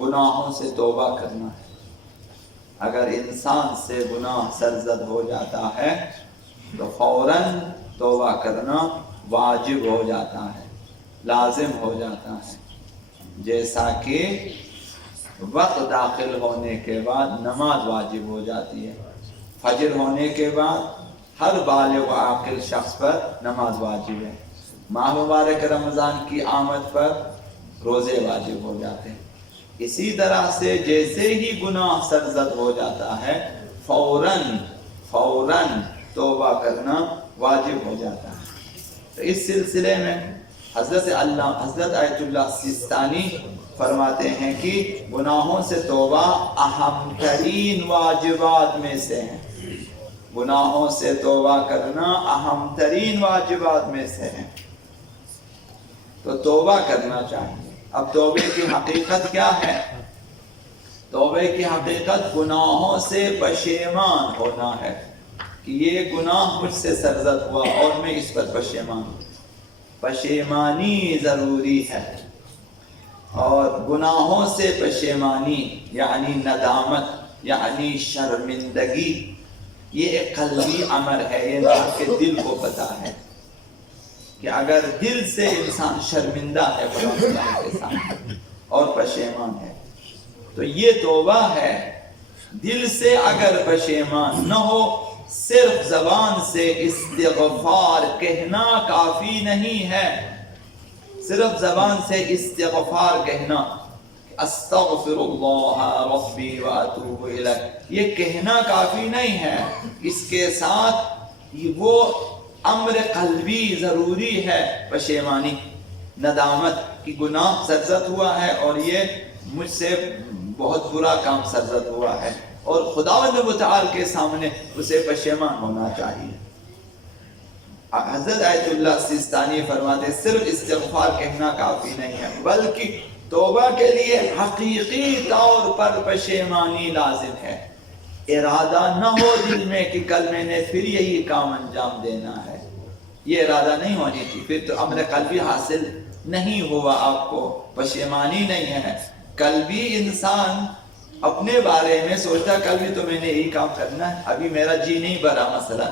گناہوں سے توبہ کرنا ہے۔ اگر انسان سے گناہ سرزد ہو جاتا ہے تو فوراً توبہ کرنا واجب ہو جاتا ہے، لازم ہو جاتا ہے۔ جیسا کہ وقت داخل ہونے کے بعد نماز واجب ہو جاتی ہے، فجر ہونے کے بعد ہر بالغ و عاقل شخص پر نماز واجب ہے، ماہ مبارک رمضان کی آمد پر روزے واجب ہو جاتے ہیں۔ اسی طرح سے جیسے ہی گناہ سرزد ہو جاتا ہے فوراً توبہ کرنا واجب ہو جاتا ہے۔ تو اس سلسلے میں حضرت آیت اللہ سیستانی فرماتے ہیں کہ گناہوں سے توبہ اہم ترین واجبات میں سے ہیں، گناہوں سے توبہ کرنا اہم ترین واجبات میں سے ہیں، تو توبہ کرنا چاہیے۔ اب توبے کی حقیقت کیا ہے؟ توبے کی حقیقت گناہوں سے پشیمان ہونا ہے کہ یہ گناہ مجھ سے سرزد ہوا اور میں اس پر پشیمان ہوں۔ پشیمانی ضروری ہے، اور گناہوں سے پشیمانی یعنی ندامت یعنی شرمندگی یہ ایک قلبی امر ہے، یہ انسان کے دل کو پتہ ہے کہ اگر دل سے انسان شرمندہ ہے خدا کے سامنے اور پشیمان ہے تو یہ توبہ ہے۔ دل سے اگر پشیمان نہ ہو، صرف زبان سے استغفار کہنا کافی نہیں ہے، صرف زبان سے استغفار کہنا استغفر اللہ ربی واتوب الیہ یہ کہنا کافی نہیں ہے، اس کے ساتھ وہ امر قلبی ضروری ہے، پشیمانی ندامت کہ گناہ سرزد ہوا ہے اور یہ مجھ سے بہت برا کام سرزد ہوا ہے، اور خداوند متعال کے سامنے اسے پشیمان ہونا چاہیے۔ حضرت آیت اللہ سیستانی فرماتے صرف استغفار کہنا کافی نہیں ہے، بلکہ توبہ کے لیے حقیقی طور پر پشیمانی لازم ہے۔ ارادہ نہ ہو دل میں کہ کل میں نے پھر یہی کام انجام دینا ہے، یہ ارادہ نہیں ہونی تھی، پھر تو امر قلبی حاصل نہیں ہوا، آپ کو پشیمانی نہیں ہے۔ قلبی انسان اپنے بارے میں سوچتا کل بھی تو میں نے یہی کام کرنا ہے، ابھی میرا جی نہیں بھرا مثلا،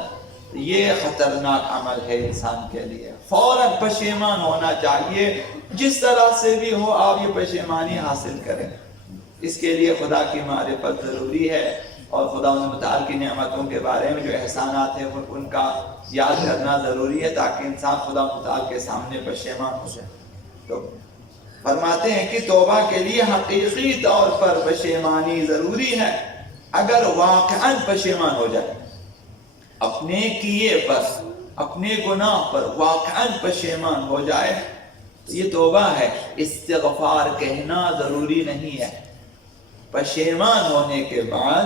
یہ خطرناک عمل ہے انسان کے لیے۔ فوراً پشیمان ہونا چاہیے، جس طرح سے بھی ہو آپ یہ پشیمانی حاصل کریں۔ اس کے لیے خدا کی معرفت ضروری ہے، اور خدا متعال کی نعمتوں کے بارے میں جو احسانات ہیں ان کا یاد کرنا ضروری ہے، تاکہ انسان خدا متعال کے سامنے پشیمان ہو جائے۔ تو فرماتے ہیں کہ توبہ کے لیے حقیقی طور پر پشیمانی ضروری ہے۔ اگر واقعاً پشیمان ہو جائے، اپنے کیے پر، اپنے گناہ پر واقعاً پشیمان ہو جائے تو یہ توبہ ہے، استغفار کہنا ضروری نہیں ہے۔ پشیمان ہونے کے بعد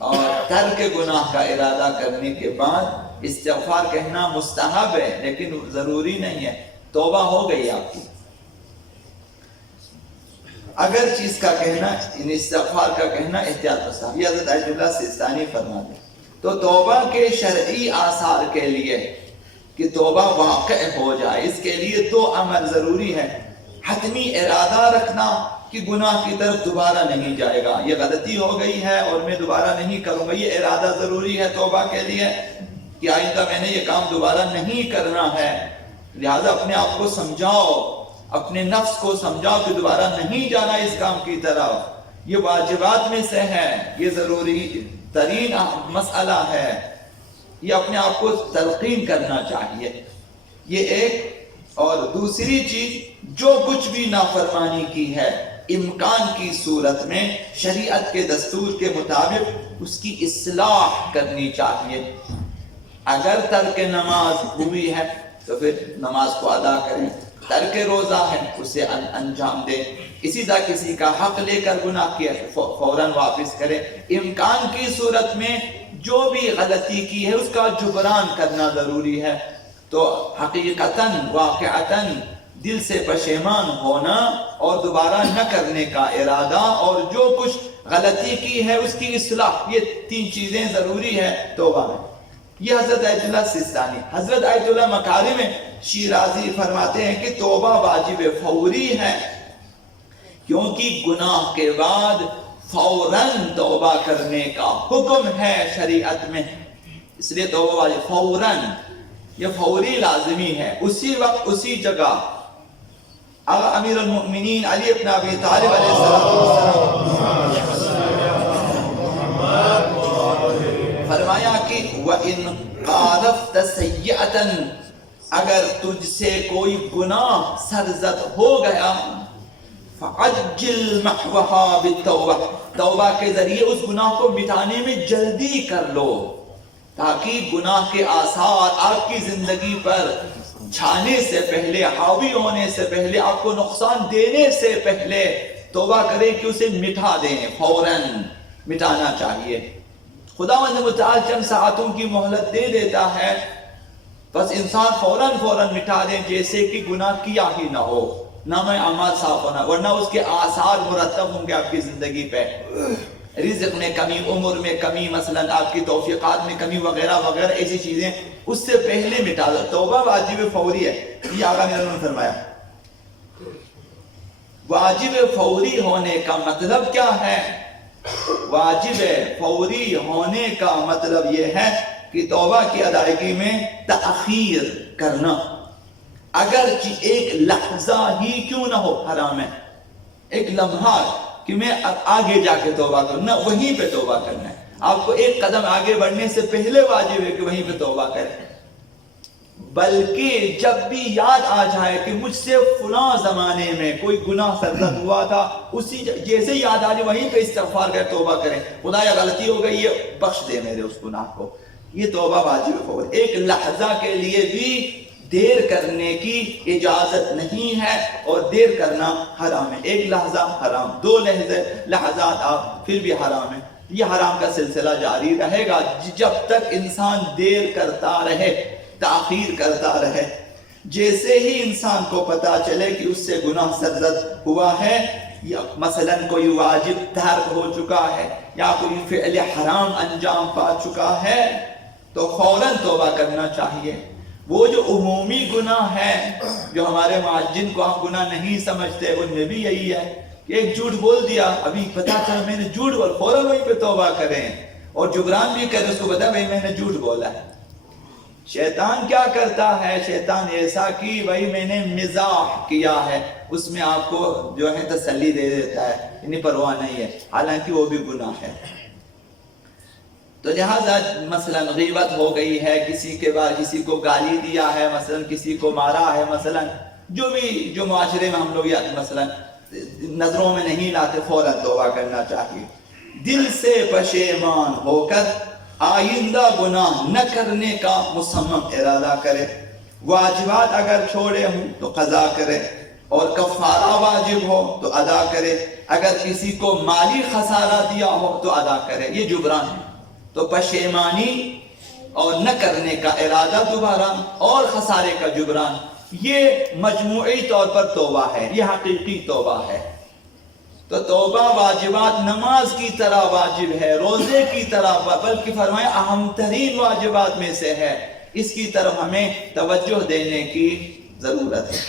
اور ترک گناہ کا ارادہ کرنے کے بعد استغفار کہنا مستحب ہے، لیکن ضروری نہیں ہے۔ توبہ ہو گئی آپ کی، اگر چیز کا کہنا استغفار کا کہنا احتیاط مستحب، یہ حضرت آیت اللہ سیستانی فرماتے ہیں۔ تو توبہ کے شرعی آثار کے لیے کہ توبہ واقع ہو جائے، اس کے لیے دو عمل ضروری ہے۔ حتمی ارادہ رکھنا کہ گناہ کی طرف دوبارہ نہیں جائے گا، یہ غلطی ہو گئی ہے اور میں دوبارہ نہیں کروں گا، یہ ارادہ ضروری ہے توبہ کے لیے کہ آئندہ میں نے یہ کام دوبارہ نہیں کرنا ہے۔ لہذا اپنے آپ کو سمجھاؤ، اپنے نفس کو سمجھاؤ کہ دوبارہ نہیں جانا اس کام کی طرف، یہ واجبات میں سے ہے، یہ ضروری ترین مسئلہ ہے، یہ اپنے آپ کو تلقین کرنا چاہیے۔ یہ ایک، اور دوسری چیز جو کچھ بھی نافرمانی کی ہے امکان کی صورت میں شریعت کے دستور کے مطابق اس کی اصلاح کرنی چاہیے۔ اگر ترک نماز ہوئی ہے تو پھر نماز کو ادا کریں، ترک روزہ ہے اسے انجام دیں، اسی طرح کسی کا حق لے کر گناہ کیا ہے فوراً واپس کریں۔ امکان کی صورت میں جو بھی غلطی کی ہے اس کا جبران کرنا ضروری ہے۔ تو حقیقتاً واقعتاً دل سے پشیمان ہونا اور دوبارہ نہ کرنے کا ارادہ، اور جو کچھ غلطی کی ہے اس کی اصلاح، یہ تین چیزیں ضروری ہے توبہ میں۔ یہ حضرت آیت اللہ سیستانی۔ حضرت آیت اللہ مکارم شیرازی فرماتے ہیں کہ توبہ واجب فوری ہے، کیونکہ گناہ کے بعد فوراً توبہ کرنے کا حکم ہے شریعت میں، اس لیے توبہ واجب فوراً، یہ فوری لازمی ہے، اسی وقت اسی جگہ۔ امیر المؤمنین علی بن ابی طالب علیہ السلام فرمایا کہ وَإِنْ قَارَفْتَ سَيِّئَةً، اگر تجھ سے کوئی گناہ سرزد ہو گیا، فَعَجِّلْ مَحْوَهَا بِالتَّوْبَةِ، توبہ کے ذریعے اس گناہ کو مٹانے میں جلدی کر لو، تاکہ گناہ کے آثار آپ کی زندگی پر چھانے سے پہلے، حاوی ہونے سے پہلے، آپ کو نقصان دینے سے پہلے توبہ کریں کہ اسے مٹا دیں، فوراً مٹانا چاہیے۔ خداوند متعال چند ساعتوں کی مہلت دے دیتا ہے، بس انسان فوراً مٹا دیں جیسے کہ گناہ کیا ہی نہ ہو، نام اعمال صاف ہونا، ورنہ اس کے آثار مرتب ہوں گے آپ کی زندگی پہ، رزق میں کمی، عمر میں کمی، مثلا آپ کی توفیقات میں کمی وغیرہ وغیرہ ایسی چیزیں اس سے پہلے مٹا دو۔ توبہ واجب فوری ہے، یہ آقا نے فرمایا۔ واجب فوری ہونے کا مطلب کیا ہے؟ واجب فوری ہونے کا مطلب یہ ہے کہ توبہ کی ادائیگی میں تاخیر کرنا، اگرچہ ایک لحظہ ہی کیوں نہ ہو حرام ہے، ایک لمحہ کہ میں آگے جا کے توبہ کروں، نہ وہیں پہ توبہ کرنا ہے، آپ کو ایک قدم آگے بڑھنے سے پہلے واجب ہے کہ وہیں پہ توبہ کریں، بلکہ جب بھی یاد آ جائے کہ مجھ سے فلاں زمانے میں کوئی گناہ سرزد ہوا تھا، اسی جیسے یاد آ جائے وہیں پہ استغفار کریں، توبہ کریں، خدا یا غلطی ہو گئی ہے بخش دے میرے اس گناہ کو، یہ توبہ واجب فور۔ ایک لحظہ کے لیے بھی دیر کرنے کی اجازت نہیں ہے، اور دیر کرنا حرام ہے، ایک لحظہ حرام، 2 لحظات آپ پھر بھی حرام ہے، یہ حرام کا سلسلہ جاری رہے گا جب تک انسان دیر کرتا رہے، تاخیر کرتا رہے۔ جیسے ہی انسان کو پتا چلے کہ اس سے گناہ سرزد ہوا ہے، یا مثلا کوئی واجب ترک ہو چکا ہے، یا کوئی فعل حرام انجام پا چکا ہے، تو فوراً توبہ کرنا چاہیے۔ وہ جو عمومی گناہ ہے، جو ہمارے معجن کو ہم گناہ نہیں سمجھتے، ان میں بھی یہی ہے کہ ایک جھوٹ بول دیا، ابھی پتا چلا میں نے جھوٹ بول، فوراً وہیں پہ توبہ کریں، اور جبران بھی کریں، اس کو بتا بھائی میں نے جھوٹ بولا ہے۔ شیطان کیا کرتا ہے؟ شیطان ایسا کہ بھائی میں نے مزاح کیا ہے، اس میں آپ کو جو ہے تسلی دے دیتا ہے، انہیں پرواہ نہیں ہے، حالانکہ وہ بھی گناہ ہے۔ تو لہذا مثلا غیبت ہو گئی ہے، کسی کے بعد کسی کو گالی دیا ہے، مثلا کسی کو مارا ہے، مثلا جو معاشرے میں ہم لوگ یا مثلا نظروں میں نہیں لاتے، فوراً توبہ کرنا چاہیے، دل سے پشیمان ہو کر آئندہ گناہ نہ کرنے کا مصمم ارادہ کرے، واجبات اگر چھوڑے ہوں تو قضا کرے، اور کفارہ واجب ہو تو ادا کرے، اگر کسی کو مالی خسارہ دیا ہو تو ادا کرے، یہ جبران ہے۔ تو پشیمانی اور نہ کرنے کا ارادہ دوبارہ، اور خسارے کا جبران، یہ مجموعی طور پر توبہ ہے، یہ حقیقی توبہ ہے۔ تو توبہ واجبات نماز کی طرح واجب ہے، روزے کی طرح، بلکہ فرمایا اہم ترین واجبات میں سے ہے، اس کی طرف ہمیں توجہ دینے کی ضرورت ہے۔